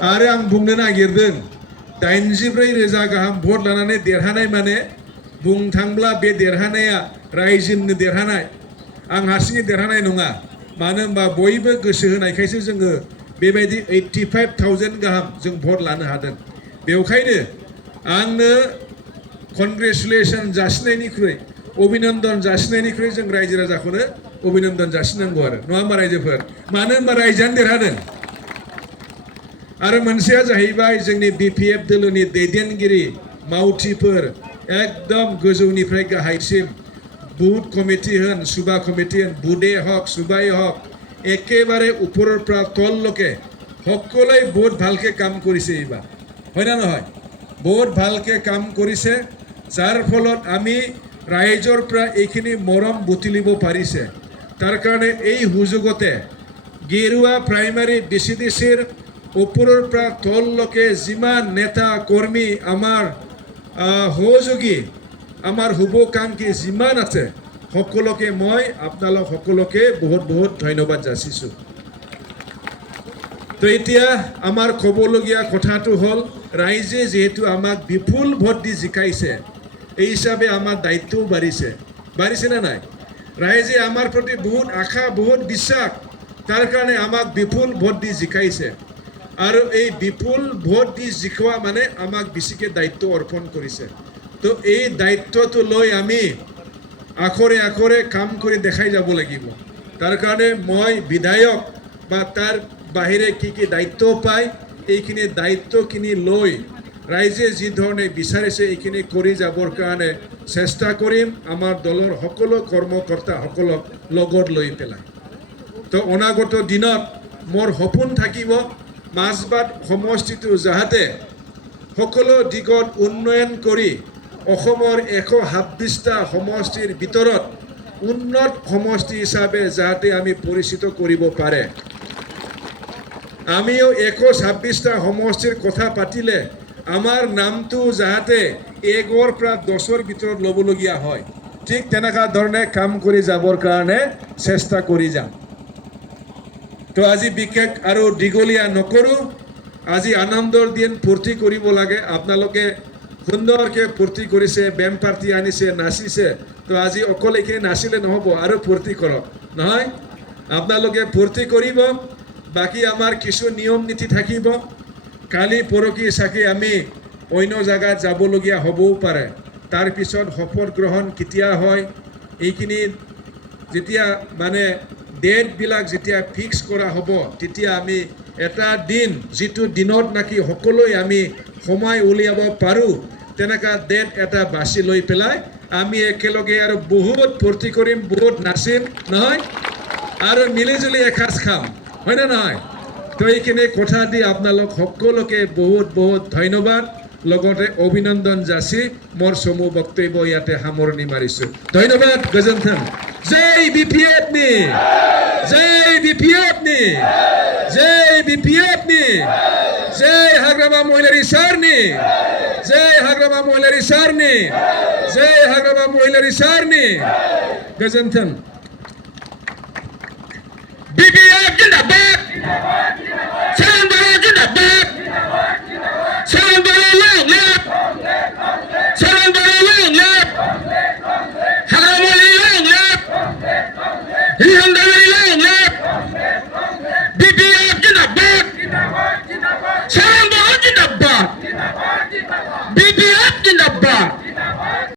आरो आं बुंनो नागिरदों 84,000 गाहाम भट लानानै देरहानाय माने बुंनो थांब्ला बे देरहानाया रायजोनि देरहानाय आं हारसिङै देरहानाय नङा मानो होनबा बयबो गोसो होनायखायसो जोङो बेबायदि 85,000 गाहाम जों भट लानो हादों बेवखायनो आंनो कनग्रेचुलेसन जासिनायनिख्रुइ अभिनन्दन जासिनायनिख्रुइ जों रायजो राजाखौनो अभिनन्दन जासिनांगौ आरो नङा होमबा रायजोफोर मानो होनबा रायजोआनो देरहादों आरो मोनसेया जाहैबाय जोंनि बिपिएफ दोलोनि दैदेनगिरि मावथिफोर एकदम गोजौनिफ्राय गाहायसिम बुथ कमिटि होन सुबा कमिटि होन बुदे हक सुबाई हक एकेबारे ওপৰৰ পৰা তললৈকে সকলোৱে বহুত ভালকে কাম কৰিছে এইবাৰ হয় না নহয় বহুত ভালকে কাম কৰিছে যাৰ ফলত আমি ৰাইজৰ পৰা এইখিনি মৰম বুটলিব পাৰিছে তাৰ কাৰণে এই সুযোগতে গেৰুৱা প্ৰাইমাৰী বিচিডিচিৰ ওপৰৰ পৰা তললৈকে যিমান নেতা কৰ্মী আমাৰ সহযোগী আমাৰ শুভকাংক্ষী যিমান আছে সকলোকে মই আপোনালোক সকলোকে বহুত বহুত ধন্যবাদ যাচিছো তো এতিয়া আমাৰ ক'বলগীয়া কথাটো হ'ল ৰাইজে যেহেতু আমাক বিপুল ভোট দি জিকাইছে এই হিচাপে আমাৰ দায়িত্বও বাঢ়িছে না নাই ৰাইজে আমাৰ প্ৰতি বহুত আশা বহুত বিশ্বাস তাৰ কাৰণে আমাক বিপুল ভোট দি জিকাইছে আৰু এই বিপুল ভোট দি জিকোৱা মানে আমাক বেছিকৈ দায়িত্ব অৰ্পণ কৰিছে তো এই দায়িত্বটো লৈ আমি আখৰে আখৰে কাম কৰি দেখাই যাব লাগিব তাৰ কাৰণে মই বিধায়ক বা তাৰ বাহিৰে কি কি দায়িত্ব পায় এইখিনি দায়িত্বখিনি লৈ ৰাইজে যি ধৰণে বিচাৰিছে এইখিনি কৰি যাবৰ কাৰণে চেষ্টা কৰিম আমাৰ দলৰ সকলো কৰ্মকৰ্তাসকলক লগত লৈ পেলাই তো অনাগত দিনত মোৰ সপোন থাকিব মাজবাট সমষ্টিটো যাহাতে সকলো দিগত উন্নয়ন কৰি অসমৰ 126টা সমষ্টিৰ ভিতৰত উন্নত সমষ্টি হিচাপে যাহাতে আমি পৰিচিত কৰিব পাৰে আমিও 126টা সমষ্টিৰ কথা পাতিলে আমাৰ নামটো যাহাতে 1ৰ পৰা 10ৰ ভিতৰত ল'বলগীয়া হয় ঠিক তেনেকা ধৰণে কাম কৰি যাবৰ কাৰণে চেষ্টা কৰি যাম তো আজি বিশেষ আৰু দীঘলীয়া নকৰো আজি আনন্দৰ দিন ফূৰ্তি কৰিব লাগে আপোনালোকে সুন্দৰকৈ ফূৰ্তি কৰিছে বেম পাৰ্টি আনিছে নাচিছে তো আজি অকল এইখিনি নাচিলে নহ'ব আৰু ফূৰ্তি কৰক নহয় আপোনালোকে ফূৰ্তি কৰিব বাকি আমাৰ কিছু নিয়ম নীতি থাকিব কালি পৰকি চাকি আমি অন্য জায়গাত যাবলগীয়া হ'বও পাৰে তাৰ পিছত শপত গ্ৰহণ কেতিয়া হয় এইখিনি যেতিয়া মানে ডেটবিলাক যেতিয়া ফিক্স কৰা হ'ব তেতিয়া আমি এটা দিন যিটো দিনত নাকি সকলোৱে আমি সময় উলিয়াব পাৰোঁ তেনেকা ডেট এটা বাছি লৈ পেলাই আমি একেলগে আৰু বহুত ফূৰ্তি কৰিম বহুত নাচিম নহয় আৰু মিলিজুলি এসাঁজ খাম হয় না নহয় তো এইখিনি কথা দি আপোনালোক সকলোকে বহুত বহুত ধন্যবাদ লগতে অভিনন্দন যাচি মোৰ চমু বক্তব্য ইয়াতে সামৰণি মাৰিছোঁ ধন্যবাদ গজেন্থন জয় বিপিএফ নি জয় বিপিএফ নি জয় বিপিএফ নি জয় হাগ্রামা মহিলারি সারনি জয় হাগ্রামা মহিলারি সারনি জয় হাগ্রামা মহিলারি সারনি গজেন্থন বিপিএফ জিন্দাবাদ